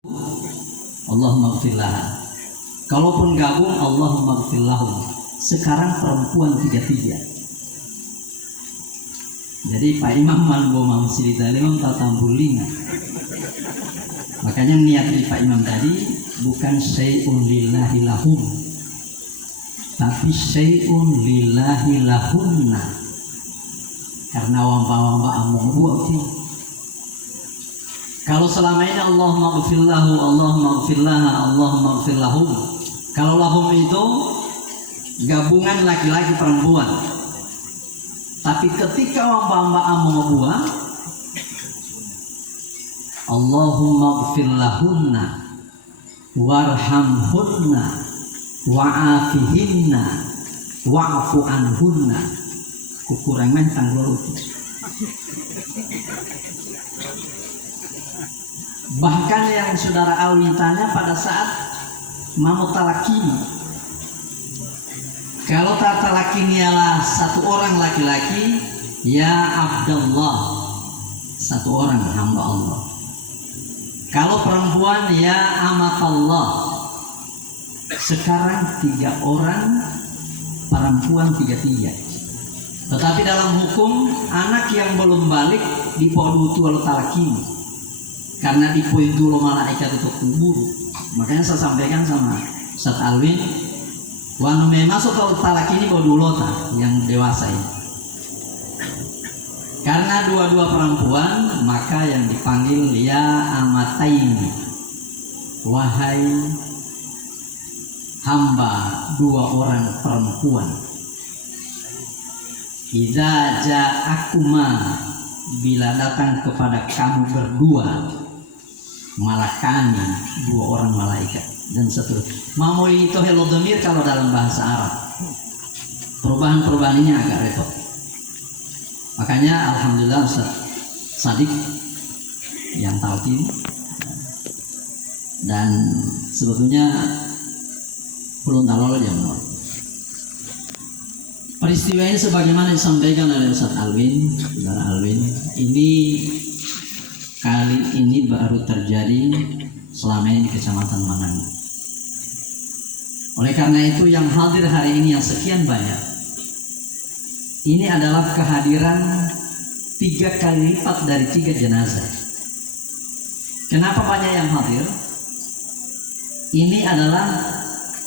Allahumma ighfir laha. Kalaupun gabung Allahumma ighfir lahum. Sekarang perempuan 33. Jadi Pak Imam manbo mau silitalimam tatambulinga. Makanya niat di Pak Imam tadi bukan syai'un lillahi lahum, tapi syai'un lillahi lahunna. Karena wamba-wamba among buat sih. Kalau selama ini Allahumma ighfir lahu, Allahumma ighfir laha, Allahumma ighfir lahum. Kalau lahum itu gabungan laki-laki perempuan. Tapi ketika wamba-wamba among buat, Allahumma ighfir lahunna warhamhunna wa'afihinna wa'fu anhunna. Kukurang mentang dulu. Bahkan yang saudara Alwi tanya pada saat mau talakini, kalau talakini ialah satu orang laki-laki, ya Abdullah, satu orang hamba Allah. Kalau perempuan, ya amatallah. Sekarang 3 orang, perempuan 33. Tetapi dalam hukum anak yang belum balik dipodu tual talakini, karena dipoin dulu malaikat itu kuburu. Makanya saya sampaikan sama Ustaz Alwin, wanu masuk ke talakini bodu lota yang dewasa ini. Karena dua-dua perempuan, maka yang dipanggil ya amataini, wahai hamba 2 orang perempuan. Idza ja'akuma, bila datang kepada kamu berdua, malakani 2 orang malaikat dan seterusnya. Mau itu helodamir kalau dalam bahasa Arab. Perubahan-perubahan ini agak repot. Makanya alhamdulillah Ustaz Sadik yang tahu ini, dan sebetulnya belum tahu aja menurut. Peristiwa ini sebagaimana disampaikan oleh Ustaz Alwin, saudara Alwin, ini kali ini baru terjadi selama ini di Kecamatan Mangan. Oleh karena itu yang hadir hari ini yang sekian banyak, ini adalah kehadiran 3 kali lipat dari 3 jenazah. Kenapa banyak yang hadir? Ini adalah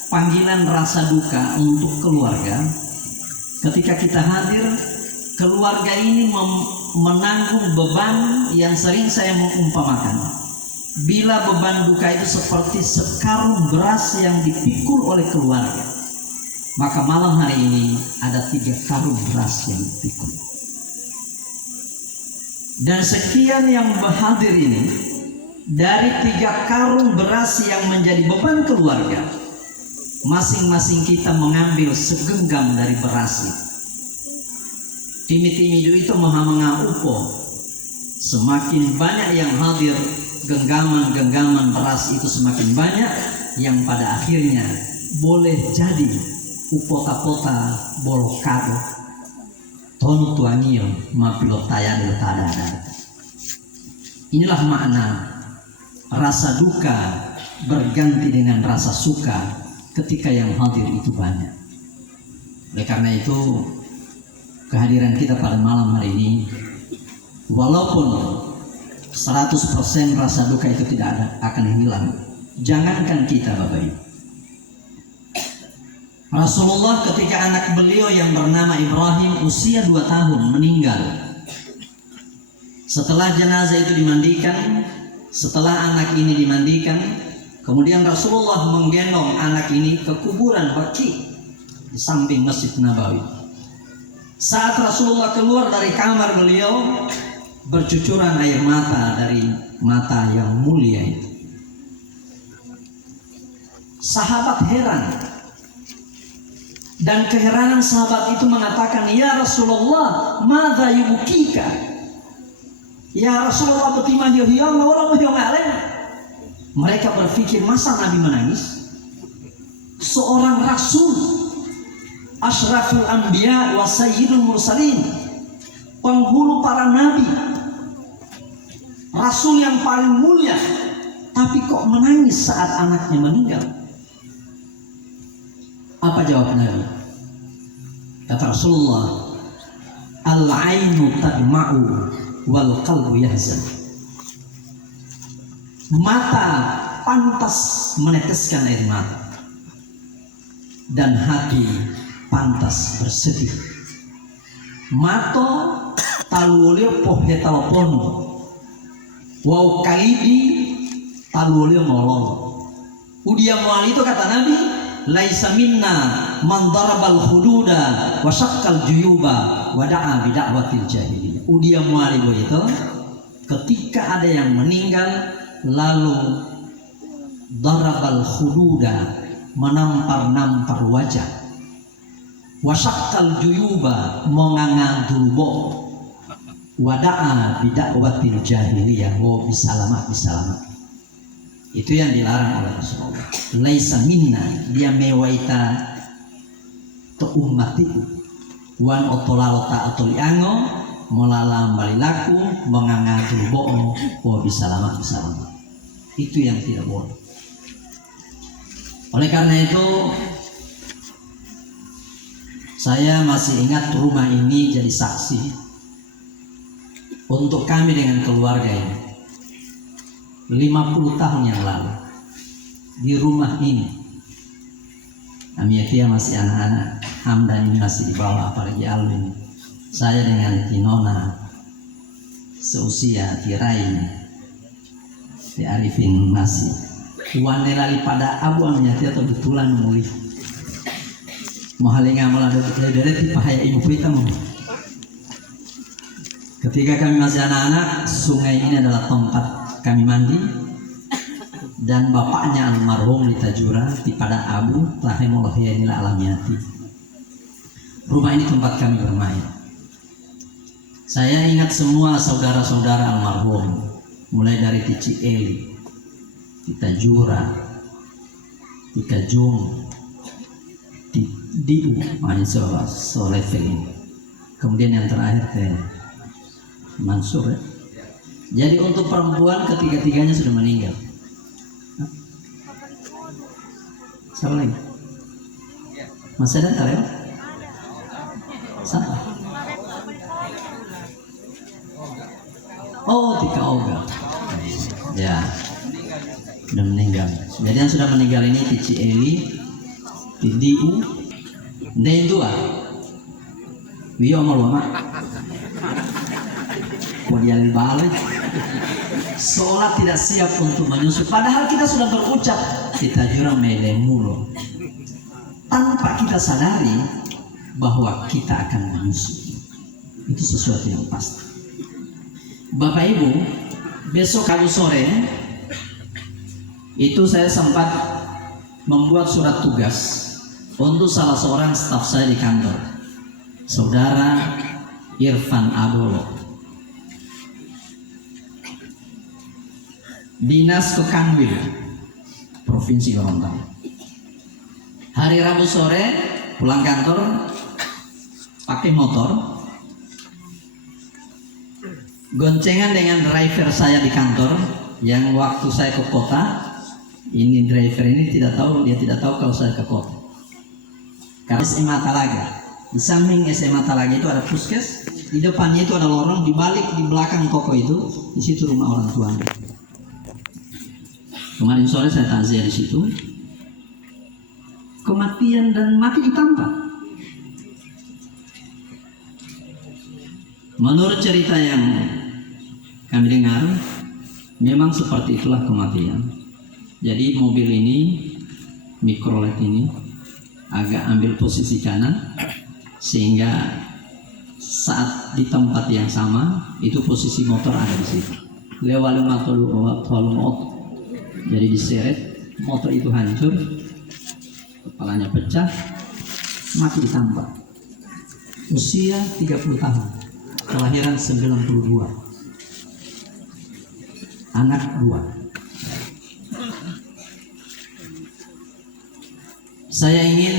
panggilan rasa duka untuk keluarga. Ketika kita hadir, keluarga ini menanggung beban yang sering saya mengumpamakan. Bila beban duka itu seperti sekarung beras yang dipikul oleh keluarga, maka malam hari ini ada 3 karung beras yang dipikul. Dan sekian yang berhadir ini, dari 3 karung beras yang menjadi beban keluarga, masing-masing kita mengambil segenggam dari beras itu. Timi-timi itu mengamangaupo. Semakin banyak yang hadir, genggaman-genggaman beras itu semakin banyak, yang pada akhirnya boleh jadi upota-pota bolokado tonu tuangio mapilotaya delotada. Inilah makna rasa duka berganti dengan rasa suka ketika yang hadir itu banyak. Oleh karena itu kehadiran kita pada malam hari ini, walaupun 100% rasa duka itu tidak akan hilang, jangankan kita Bapak Ibu. Rasulullah ketika anak beliau yang bernama Ibrahim usia 2 tahun meninggal, setelah jenazah itu dimandikan, setelah anak ini dimandikan, kemudian Rasulullah menggendong anak ini ke kuburan Baqi di samping Masjid Nabawi. Saat Rasulullah keluar dari kamar beliau, bercucuran air mata dari mata yang mulia itu. Sahabat heran. Dan keheranan sahabat itu mengatakan, ya Rasulullah, madza yubkika? Ya Rasulullah, betimah yohiyong, wala yohiyong alen. Mereka berpikir, masa Nabi menangis? Seorang Rasul, asyraful anbiya wa sayyidul mursalin, penghulu para nabi, Rasul yang paling mulia, tapi kok menangis saat anaknya meninggal? Apa jawab Nabi? Kata Rasulullah, al-ainu tadma'u wal qalbu yahzan. Mata pantas meneteskan air mata dan hati pantas bersedih. Mato taluolio pohe telepon, wow kalibi taluolio molong. Udia mual itu kata Nabi, laisa minna man darabal hududa wa syaqqal juyuba wa da'a bi da'watil jahiliyah. Udia mual itu ketika ada yang meninggal lalu darabal hududa, menampar-nampar wajah, wasakkal juyuba, mengangang durbo, wada'a bidakwatil jahiliyah, wa bisalamat. Itu yang dilarang oleh Rasulullah. Laisa minna, dia mewaita to ummatiku wan otolalota atoliango melalam balilaku mengangang durbo, wa bisalamat. Itu yang tidak boleh. Oleh karena itu saya masih ingat rumah ini jadi saksi untuk kami dengan keluarga ini 50 tahun yang lalu. Di rumah ini Amiatia masih anak-anak, Hamdan ini masih di bawah, apalagi Alwin. Saya dengan Tinona seusia, Tirai, Ti Arifin masih wanelali pada abu Amiatia atau betulan mulih mahalinga malah dari pahaya ibu kita. Ketika kami masih anak-anak, sungai ini adalah tempat kami mandi, dan bapaknya almarhum di Tajura di pada abu rahimahullah alamiati. Rumah ini tempat kami bermain. Saya ingat semua saudara-saudara almarhum, mulai dari Tici Eli, di Tajura, di Kajung, di Diu, Solefel. Kemudian yang terakhir Mansur ya. Jadi untuk perempuan ketiga-tiganya sudah meninggal. Siapa lagi? Masih ada tak lewat? Siapa? Oh, Tika Oga. Ya, sudah meninggal. Jadi yang sudah meninggal ini Tici Eli, Diu, dan dua. Biar malu mak. Kemudian balik. Sholat tidak siap untuk menyusul. Padahal kita sudah berucap kita jurang melemulo, tanpa kita sadari bahwa kita akan menyusul. Itu sesuatu yang pasti. Bapak Ibu, besok Rabu sore itu saya sempat membuat surat tugas untuk salah seorang staf saya di kantor, Saudara Irfan Abolo, Dinas Kekanwil Provinsi Gorontalo. Hari Rabu sore pulang kantor pakai motor, goncengan dengan driver saya di kantor yang waktu saya ke kota. Ini driver ini dia tidak tahu kalau saya ke kota. Karena SMA Talaga, di samping SMA Talaga itu ada puskes, di depannya itu ada lorong, di balik di belakang toko itu, di situ rumah orang tua. Kemarin sore saya takziah di situ, kematian dan mati ditampar. Menurut cerita yang kami dengar, memang seperti itulah kematian. Jadi mobil ini, Mikrolet ini, agak ambil posisi kanan, sehingga saat di tempat yang sama, itu posisi motor ada di situ. Jadi diseret, motor itu hancur, kepalanya pecah, mati ditampar. Usia 30 tahun, kelahiran 92, anak 2. Saya ingin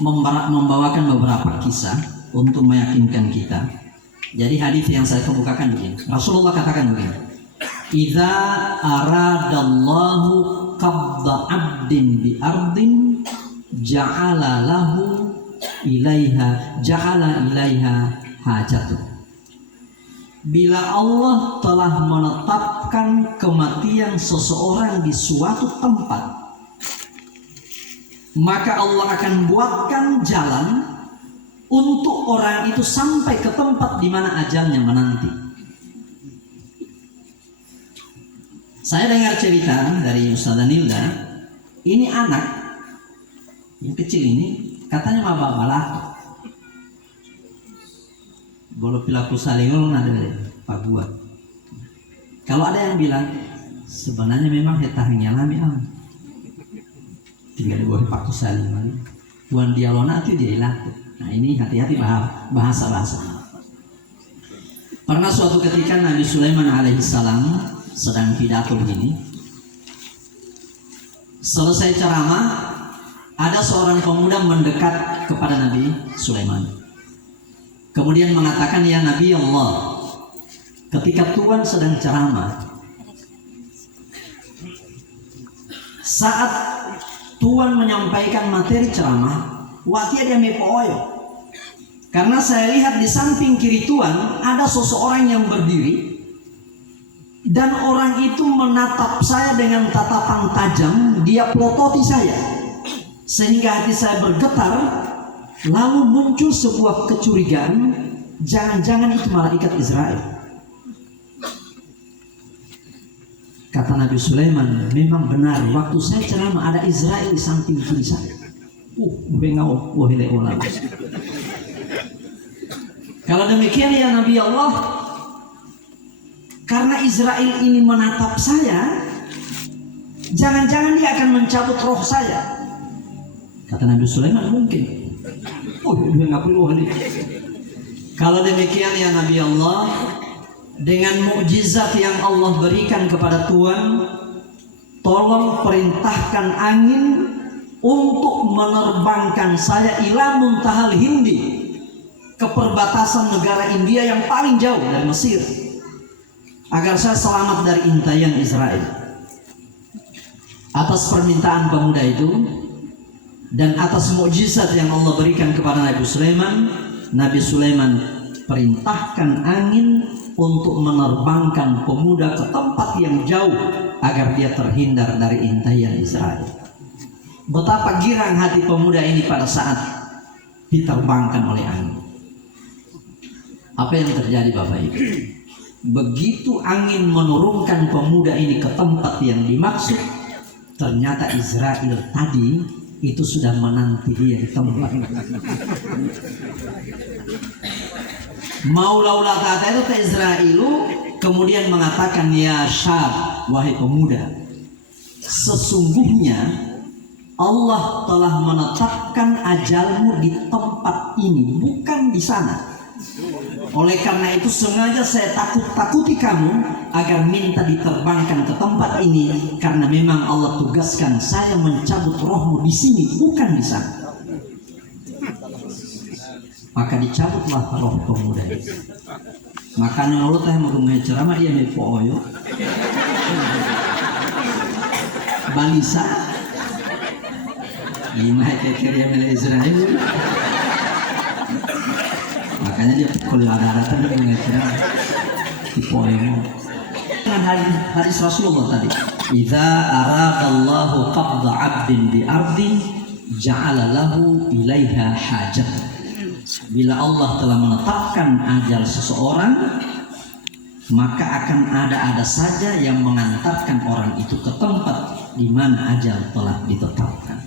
membawakan beberapa kisah untuk meyakinkan kita. Jadi hadis yang saya kemukakan begini. Rasulullah katakan begini, idza aradallahu qabda 'abdin bi ardin ja'ala ilaiha hajatuh. Bila Allah telah menetapkan kematian seseorang di suatu tempat, maka Allah akan buatkan jalan untuk orang itu sampai ke tempat di mana ajalnya menanti. Saya dengar cerita dari Ustazah Nilda, ini anak yang kecil ini katanya mabak balak. Bolo pilaku salingul ada Pak Buat. Kalau ada yang bilang sebenarnya memang hetahnya lami tinggal boleh paku saling lagi. Buan dialona itu dia laku. Nah ini hati-hati bahasa. Pernah suatu ketika Nabi Sulaiman alaihissalam sedang pidato begini. Selesai ceramah, ada seorang pemuda mendekat kepada Nabi Sulaiman. Kemudian mengatakan, ya Nabi Allah, ketika Tuhan sedang ceramah, saat Tuhan menyampaikan materi ceramah, watia dia mepoyo. Karena saya lihat di samping kiri Tuhan ada seseorang yang berdiri, dan orang itu menatap saya dengan tatapan tajam, dia pelototi saya, sehingga hati saya bergetar. Lalu muncul sebuah kecurigaan, jangan-jangan itu malaikat Israel. Kata Nabi Sulaiman, memang benar, waktu saya ceramah ada Israel di samping kiri saya. Bengau wahile ulam. Kalau demikian ya Nabi Allah, karena Israel ini menatap saya, jangan-jangan dia akan mencabut roh saya. Kata Nabi Sulaiman, mungkin. Kalau demikian ya Nabi Allah, dengan mukjizat yang Allah berikan kepada Tuhan, tolong perintahkan angin untuk menerbangkan saya ila muntahal Hindi, ke perbatasan negara India yang paling jauh dari Mesir, agar saya selamat dari intayan Israel. Atas permintaan pemuda itu dan atas mukjizat yang Allah berikan kepada Nabi Sulaiman perintahkan angin untuk menerbangkan pemuda ke tempat yang jauh agar dia terhindar dari intayan Israel. Betapa girang hati pemuda ini pada saat diterbangkan oleh angin. Apa yang terjadi Bapak Ibu? Begitu angin menurunkan pemuda ini ke tempat yang dimaksud, ternyata Israel tadi itu sudah menanti dia di tempat. Maula kata itu ke Israel, kemudian mengatakan, ya syab, wahai pemuda, sesungguhnya Allah telah menetapkan ajalmu di tempat ini, bukan di sana. Oleh karena itu sengaja saya takuti kamu agar minta diterbangkan ke tempat ini, karena memang Allah tugaskan saya mencabut rohmu di sini, bukan di sana. Maka dicabutlah roh pemuda itu. Makanya Allah teh merungai ceramah dia mepoyo balisa lima keker yang dari Israel. Makanya dia kalau ada tadi mengajar di poemo dengan hadis Rasulullah tadi, idza aradallahu qabda 'abdin bi ardin ja'ala lahu ilaiha hajat. Bila Allah telah menetapkan ajal seseorang, maka akan ada saja yang mengantarkan orang itu ke tempat di mana ajal telah ditetapkan.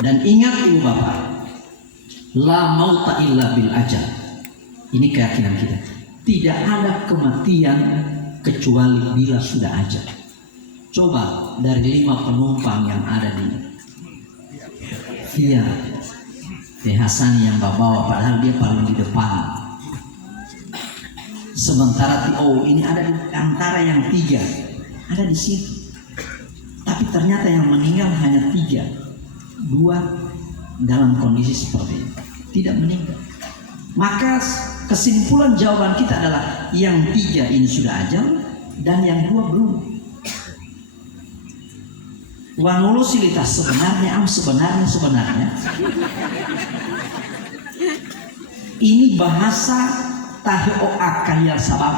Dan ingat Ibu Bapak, la mauta illa bil ajal. Ini keyakinan kita. Tidak ada kematian kecuali bila sudah ajal. Coba dari 5 penumpang yang ada di via Hasan yang bawa, padahal dia paling di depan. Sementara ini ada di antara yang 3 ada di situ. Tapi ternyata yang meninggal hanya 3, 2 dalam kondisi seperti ini, tidak meninggal. Maka kesimpulan jawaban kita adalah yang 3 ini sudah ajal, dan yang dua belum. Wanulusilitas sebenarnya ini bahasa tahyo akayal sabab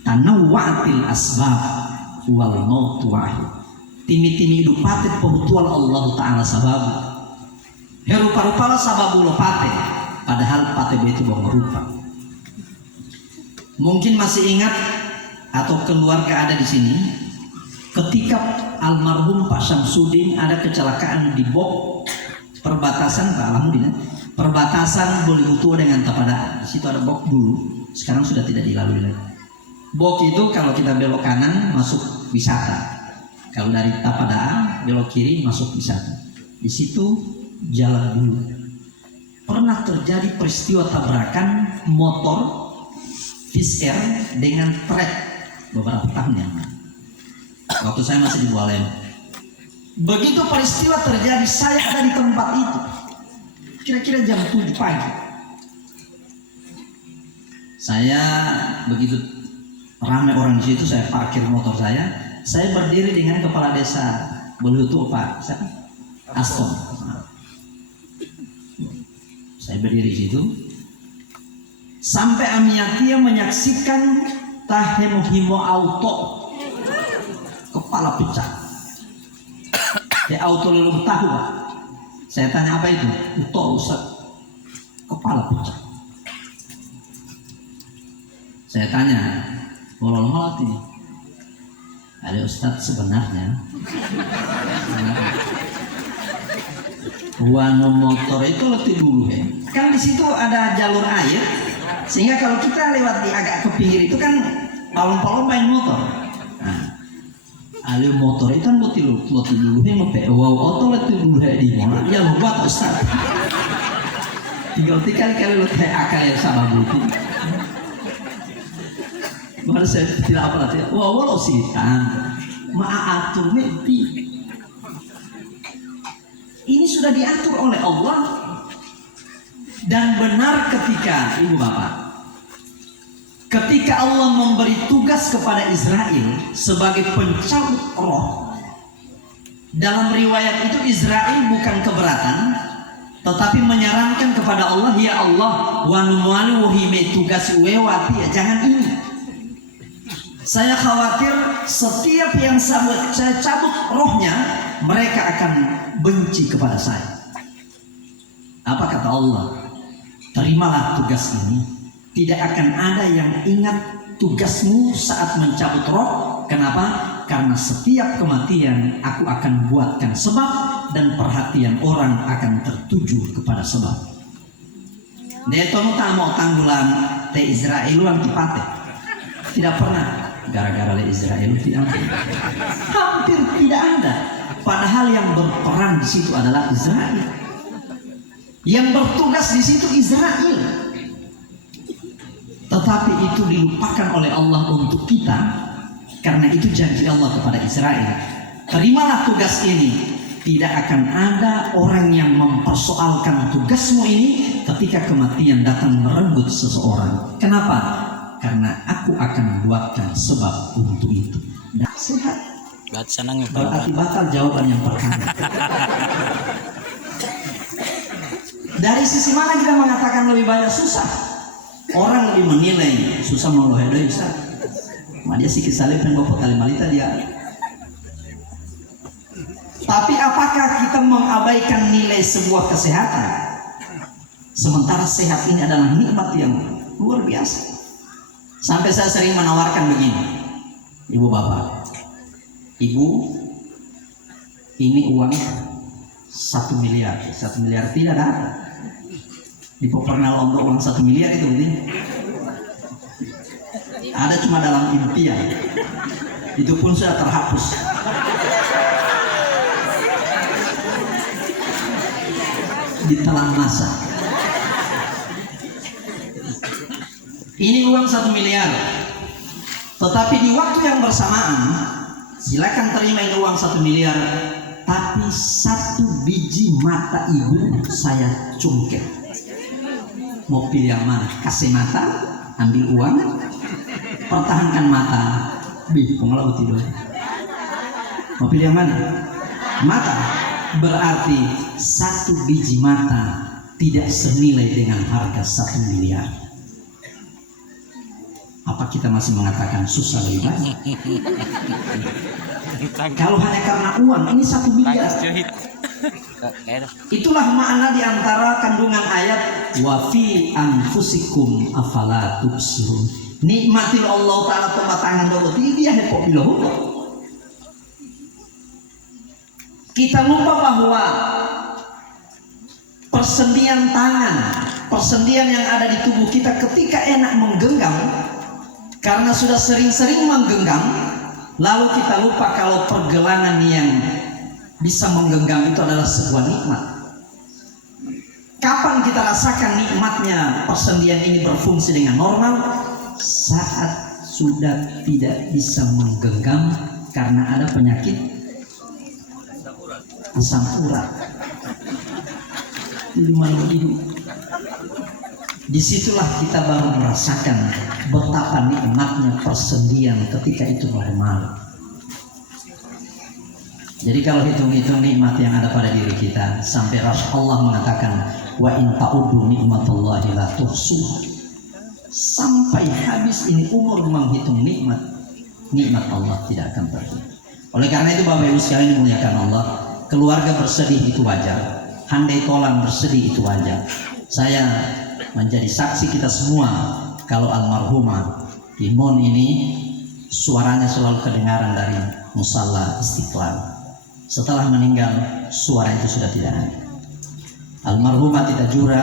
tanawwatil asbab wal maut wahid. Timi-timi dupate pembutuan Allah Ta'ala sabab herupa-rupa sababul pate, padahal pate itu bohong rupa. Mungkin masih ingat atau keluarga ada di sini ketika almarhum Pak Syamsuddin ada kecelakaan di Bok perbatasan Pak Alhamdulillah, perbatasan Bolimutua dengan Tapada. Di situ ada Bok dulu, sekarang sudah tidak dilalui lagi. Bok itu kalau kita belok kanan masuk wisata, kalau dari Tapada belok kiri masuk wisata. Di situ jalan dulu. Pernah terjadi peristiwa tabrakan motor Fish Air dengan trek beberapa tahun yang lalu. Waktu saya masih di Bualem. Begitu peristiwa terjadi, saya ada di tempat itu. Kira-kira jam 7 pagi. Saya begitu ramai orang di situ, saya parkir motor saya. Saya berdiri dengan kepala desa Belutu Pak Aston. Saya berdiri di situ. Sampai Amiatia menyaksikan tahemuhimo auto kepala pecah. Ya auto lalu tahu Pak. Saya tanya apa itu? Itu Ustaz, kepala pecah. Saya tanya, bolong melati. Ada Ustaz sebenarnya. Wano motor itu letih dulu ya. Kan di situ ada jalur air, sehingga kalau kita lewat di agak ke pinggir itu kan palung-palung main motor. Nah, alih motor itu kan letih dulu ya ngope. Wow, auto letih dulu ya di mana? Ya buat Ustaz. Tinggal kali letih akal yang sama buti. Baru saya tidak apa nanti. Wow, lo sih kan. Maatur nanti. Ini sudah diatur oleh Allah. Dan benar ketika ibu bapak, ketika Allah memberi tugas kepada Israel sebagai pencabut roh, dalam riwayat itu Israel bukan keberatan, tetapi menyarankan kepada Allah, ya Allah, wanumali wahime tugas wewati, jangan ini. Saya khawatir setiap yang saya cabut rohnya, mereka akan benci kepada saya. Apa kata Allah? Terimalah tugas ini. Tidak akan ada yang ingat tugasmu saat mencabut roh. Kenapa? Karena setiap kematian aku akan buatkan sebab, dan perhatian orang akan tertuju kepada sebab. Detono tak mau tanggulan te Israeluan tepate. Tidak pernah. Gara-gara le Israel tidak ada. Hampir tidak ada. Padahal yang berperang di situ adalah Israel. Yang bertugas di situ Israel. Tetapi itu dilupakan oleh Allah untuk kita, karena itu janji Allah kepada Israel. Terimalah tugas ini. Tidak akan ada orang yang mempersoalkan tugasmu ini ketika kematian datang merenggut seseorang. Kenapa? Karena aku akan buatkan sebab untuk itu. Dan sehat. Berarti batal jawaban yang pertama. Dari sisi mana kita mengatakan lebih banyak susah? Orang lebih menilai susah mengelola dosa. Dia sikit salib dan bapak kali malita dia. Tapi apakah kita mengabaikan nilai sebuah kesehatan? Sementara sehat ini adalah nikmat yang luar biasa. Sampai saya sering menawarkan begini, ibu bapak, ibu, ini uang 1 miliar, 1 miliar tidak ada. Di pernah untuk uang 1 miliar itu mungkin ada cuma dalam impian, itu pun sudah terhapus. Ditelan masa. Ini uang 1 miliar. Tetapi di waktu yang bersamaan, silakan terima ini uang 1 miliar. Tapi 1 biji mata ibu saya cungkit. Mau pilih yang mana? Kasih mata, ambil uang, pertahankan mata. Pengelola tidur. Mau pilih yang mana? Mata. Berarti 1 biji mata tidak senilai dengan harga 1 miliar. Apa kita masih mengatakan susah lebih banyak? Kalau hanya karena uang, ini 1 miliar. Itulah makna di antara kandungan ayat wa fi anfusikum afala tubsirun. Nikmatil Allah taala pematangan dulu dia hepok bilahu. Kita lupa bahwa persendian tangan, persendian yang ada di tubuh kita ketika enak menggenggam, karena sudah sering-sering menggenggam, lalu kita lupa kalau pergelangan yang bisa menggenggam itu adalah sebuah nikmat. Kapan kita rasakan nikmatnya persendian ini berfungsi dengan normal? Saat sudah tidak bisa menggenggam karena ada penyakit asam urat. Disitulah kita baru merasakan betapa nikmatnya persendian ketika itu normal. Jadi kalau hitung-hitung nikmat yang ada pada diri kita, sampai Rasulullah mengatakan wa in ta'uddu nikmatallahi la tuhsuha. Sampai habis ini umur menghitung nikmat Allah tidak akan pergi. Oleh karena itu Bapak Ibu sekalian dimuliakan Allah, keluarga bersedih itu wajar, handai tolan bersedih itu wajar. Saya menjadi saksi kita semua kalau almarhumah Imun ini suaranya selalu kedengaran dari musalla Istiqlal. Setelah meninggal suara itu sudah tidak ada. Almarhumah Tita Jura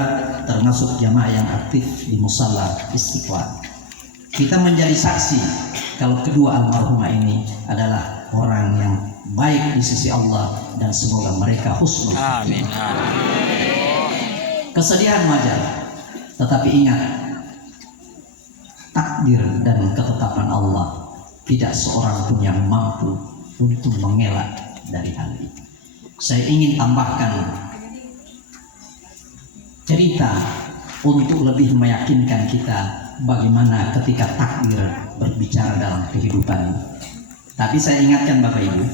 termasuk jamaah yang aktif di musalla Istiqlal. Kita menjadi saksi kalau kedua almarhumah ini adalah orang yang baik di sisi Allah dan semoga mereka husnul. Amin. Kesedihan wajar, tetapi ingat takdir dan ketetapan Allah, tidak seorang pun yang mampu untuk mengelak dari hal ini. Saya ingin tambahkan cerita untuk lebih meyakinkan kita bagaimana ketika takdir berbicara dalam kehidupan. Tapi saya ingatkan Bapak Ibu,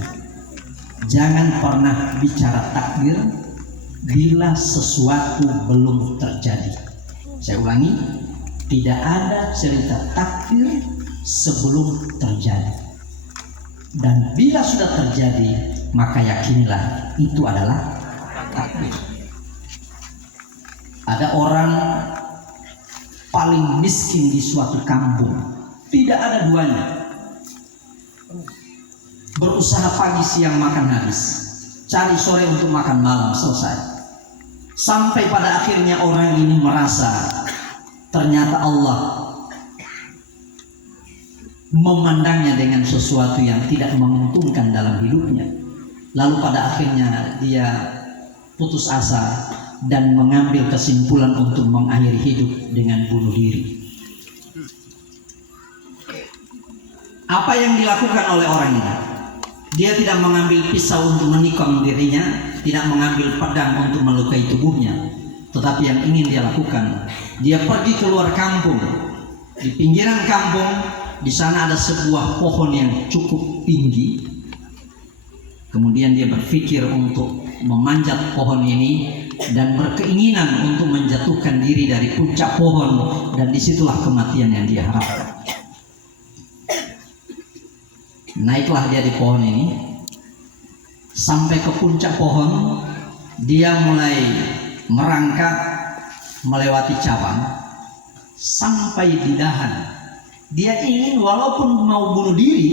jangan pernah bicara takdir bila sesuatu belum terjadi. Saya ulangi, tidak ada cerita takdir sebelum terjadi. Dan bila sudah terjadi, maka yakinilah itu adalah takdir. Ada orang paling miskin di suatu kampung, tidak ada duanya. Berusaha pagi siang makan habis, cari sore untuk makan malam, selesai. Sampai pada akhirnya orang ini merasa ternyata Allah memandangnya dengan sesuatu yang tidak menguntungkan dalam hidupnya. Lalu pada akhirnya dia putus asa dan mengambil kesimpulan untuk mengakhiri hidup dengan bunuh diri. Apa yang dilakukan oleh orang ini? Dia tidak mengambil pisau untuk menikam dirinya, tidak mengambil pedang untuk melukai tubuhnya, tetapi yang ingin dia lakukan, dia pergi keluar kampung. Di pinggiran kampung, di sana ada sebuah pohon yang cukup tinggi. Kemudian dia berpikir untuk memanjat pohon ini dan berkeinginan untuk menjatuhkan diri dari puncak pohon, dan disitulah kematian yang dia harapkan. Naiklah dia di pohon ini, sampai ke puncak pohon, dia mulai merangkak melewati cabang sampai di dahan. Dia ingin walaupun mau bunuh diri,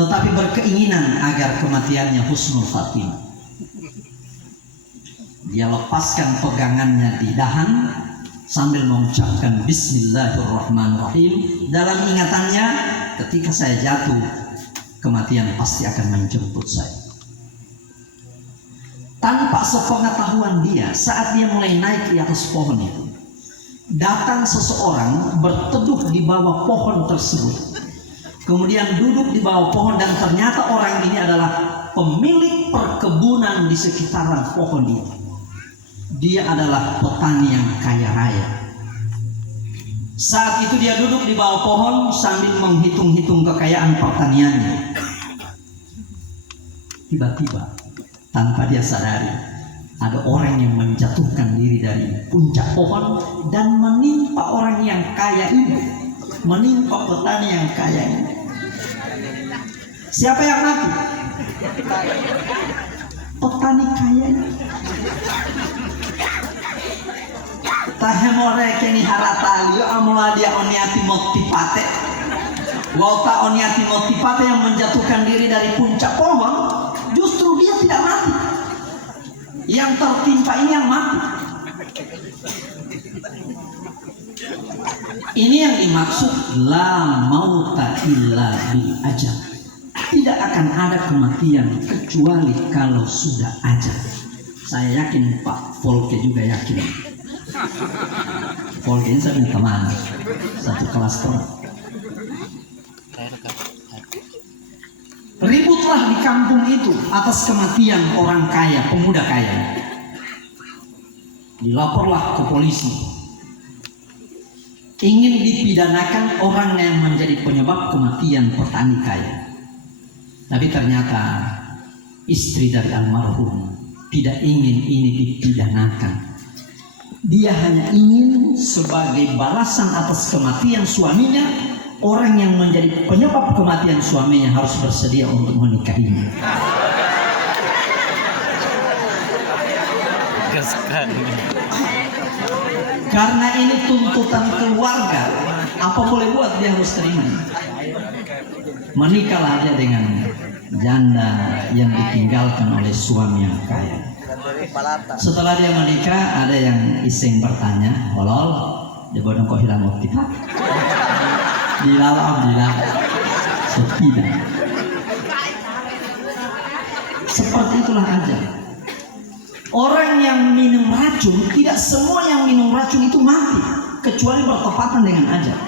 tetapi berkeinginan agar kematiannya husnul khatimah. Dia lepaskan pegangannya di dahan sambil mengucapkan Bismillahirrahmanirrahim. Dalam ingatannya, ketika saya jatuh, kematian pasti akan menjemput saya. Tanpa sepengetahuan dia, saat dia mulai naik di atas pohon itu, datang seseorang berteduh di bawah pohon tersebut. Kemudian duduk di bawah pohon, dan ternyata orang ini adalah pemilik perkebunan di sekitaran pohon ini. Dia adalah petani yang kaya raya. Saat itu dia duduk di bawah pohon sambil menghitung-hitung kekayaan pertaniannya. Tiba-tiba tanpa dia sadari ada orang yang menjatuhkan diri dari puncak pohon dan menimpa orang yang kaya ini, menimpa petani yang kaya ini. Siapa yang mati? Petani kaya ini. Tahemore keni haratalio amula dia oniati motipate. Wauta oniati motipate yang menjatuhkan diri dari puncak pohon, justru dia tidak mati. Yang tertimpa ini yang mati. Ini yang dimaksud la mauta illa bil ajal. Tidak akan ada kematian kecuali kalau sudah ajal. Saya yakin Pak Volke juga yakin. Volke ini saya punya teman satu kelas teman. Ributlah di kampung itu atas kematian orang kaya, pemuda kaya. Dilaporlah ke polisi. Ingin dipidanakan orang yang menjadi penyebab kematian petani kaya. Tapi ternyata istri dari almarhum tidak ingin ini dipidanakan. Dia hanya ingin sebagai balasan atas kematian suaminya, orang yang menjadi penyebab kematian suaminya harus bersedia untuk menikahinya. Karena ini tuntutan keluarga, apa boleh buat, dia harus terima. Menikahlah dia dengan janda yang ditinggalkan oleh suami yang kaya. Setelah dia menikah, ada yang iseng bertanya, "Olol, dia bodong kok hilang waktu kita?" Dilalam, tidak. Seperti itulah aja. Orang yang minum racun, tidak semua yang minum racun itu mati, kecuali bertepatan dengan ajal.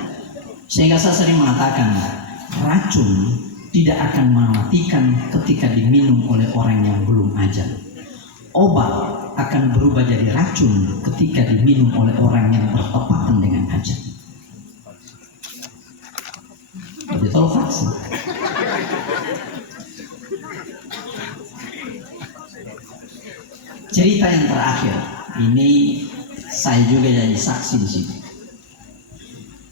Sehingga saya sering mengatakan, racun tidak akan mematikan ketika diminum oleh orang yang belum ajal. Obat akan berubah jadi racun ketika diminum oleh orang yang bertepatan dengan ajal. Jadi tolong vaksin. Cerita yang terakhir ini saya juga jadi saksi di sini.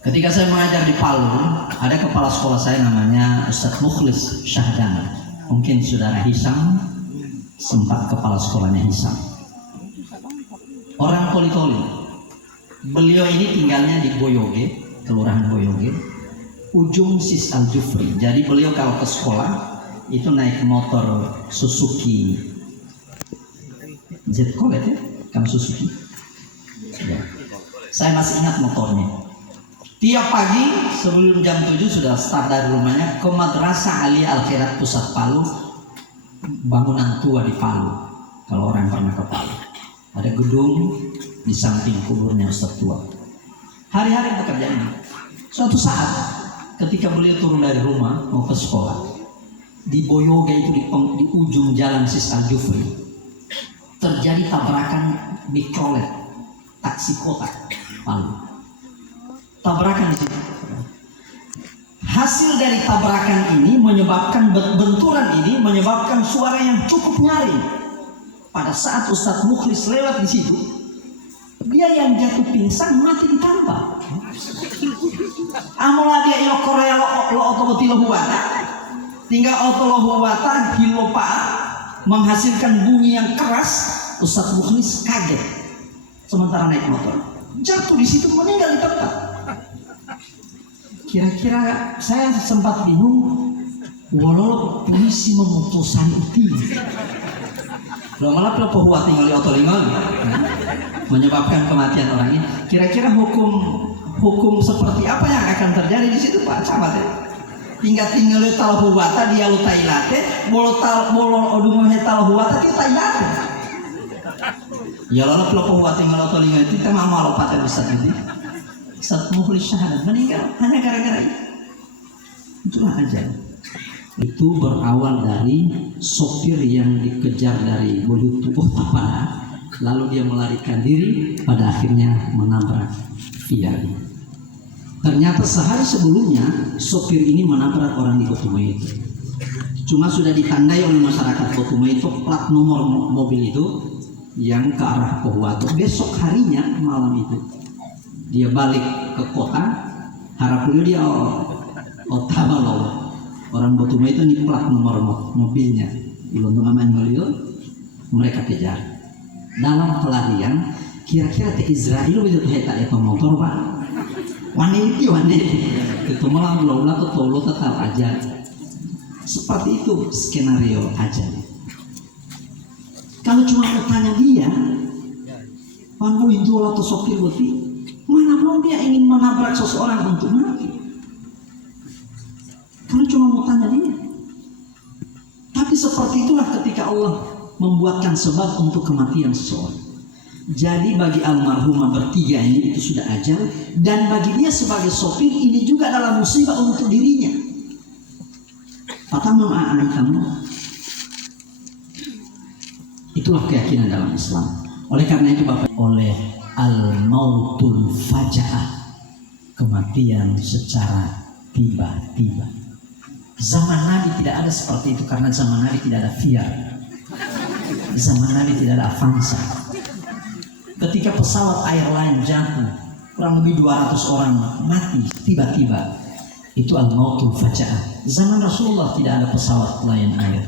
Ketika saya mengajar di Palu, ada kepala sekolah saya namanya Ustadz Mukhlis Syahdan. Mungkin saudara Hisam sempat kepala sekolahnya Hisam. Orang Toli-Toli. Beliau ini tinggalnya di Boyoge, Kelurahan Boyoge, ujung Sis Al-Jufri. Jadi beliau kalau ke sekolah itu naik motor Suzuki Z-Colet ya, kan Suzuki. Ya. Saya masih ingat motornya. Tiap pagi sebelum jam 7 sudah start dari rumahnya ke Madrasah Ali Al-Khairat Pusat Palu, bangunan tua di Palu. Kalau orang pernah ke Palu, ada gedung di samping kuburnya Ustadz tua. Hari-hari pekerjaannya. Suatu saat ketika beliau turun dari rumah mau ke sekolah, di Boyoga itu di ujung jalan Sis Al-Jufri terjadi tabrakan mikrolet taksi kota Palu. Tabrakan di situ. Hasil dari tabrakan ini menyebabkan benturan ini menyebabkan suara yang cukup nyaring. Pada saat Ustadz Mukhlis lewat di situ, dia yang jatuh pingsan mati ditampar. Amula dia ilo korea lo otobotilo huwata, tinggal otolo huwata hilopa menghasilkan bunyi yang keras. Ustadz Mukhlis kaget sementara naik motor, jatuh di situ meninggal di tempat. Kira-kira saya sempat bingung, walau polisi memutuskan itu. Lo malah pelopor buat tinggal di otolingal, menyebabkan kematian orang ini. Kira-kira hukum seperti apa yang akan terjadi di situ Pak Camat ya? Tinggal di talahu huwata dia lu tailate, bolo odumuhe talahu huwata dia tailate. Ya lalu pelopor buat tinggal otolingal itu kita mau paten besar ini. Ustadz Mukhlis Syahdan meninggal hanya gara-gara itu. Itulah aja. Itu berawal dari sopir yang dikejar dari Bolutubuh Tapana, lalu dia melarikan diri, pada akhirnya menabrak Viari. Ternyata sehari sebelumnya sopir ini menabrak orang di Botumeito. Cuma sudah ditandai oleh masyarakat Botumeito plat nomor mobil itu yang ke arah Pohuwato. Besok harinya malam itu dia balik ke kota, harapannya dia Otavalo. Orang Botumeito ini plat nomor mobilnya. Iluntung aman itu mereka kejar. Dalam pelarian kira-kira ke Israel itu heta motor Pak. Wanita itu malah ulah tolo tetap aja. Seperti itu skenario aja. Kalau cuma mau tanya dia, Pandu itu atau sopir boti, mana mau dia ingin menabrak seseorang untuk mati? Kalau cuma mau tanya dia. Tapi seperti itulah ketika Allah membuatkan sebab untuk kematian seseorang. Jadi bagi almarhumah bertiga ini itu sudah ajal, dan bagi dia sebagai sopir ini juga adalah musibah untuk dirinya. Pertama kamu, itulah keyakinan dalam Islam. Oleh karena itu Bapak, oleh al-mautul faja'ah, kematian secara tiba-tiba. Zaman Nabi tidak ada seperti itu karena zaman Nabi tidak ada Fiat, zaman Nabi tidak ada Avanza. Ketika pesawat airline jatuh, kurang lebih 200 orang mati tiba-tiba. Itu al-mautul faja'ah. Zaman Rasulullah tidak ada pesawat Lion Air.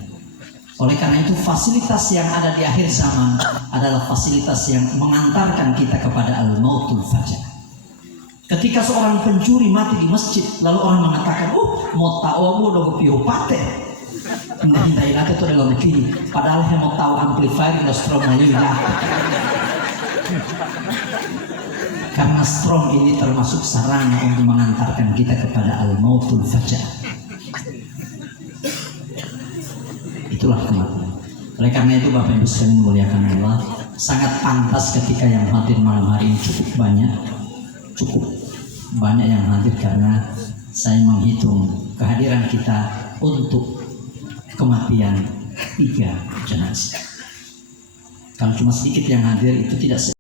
Oleh karena itu fasilitas yang ada di akhir zaman adalah fasilitas yang mengantarkan kita kepada al-mautul faja'ah. Ketika seorang pencuri mati di masjid, lalu orang mengatakan, mau tahu dogo piupate. Hindai itu adalah begini. Padahal yang mau tahu amplifier udah strong aja. Karena strong ini termasuk sarana untuk mengantarkan kita kepada al-mautul faja'ah. Itulah kematian. Oleh karena itu Bapak Ibu sekalian muliakan Allah, sangat pantas ketika yang hadir malam hari ini cukup banyak yang hadir karena saya menghitung kehadiran kita untuk kematian 3 jenazah. Kalau cuma sedikit yang hadir itu tidak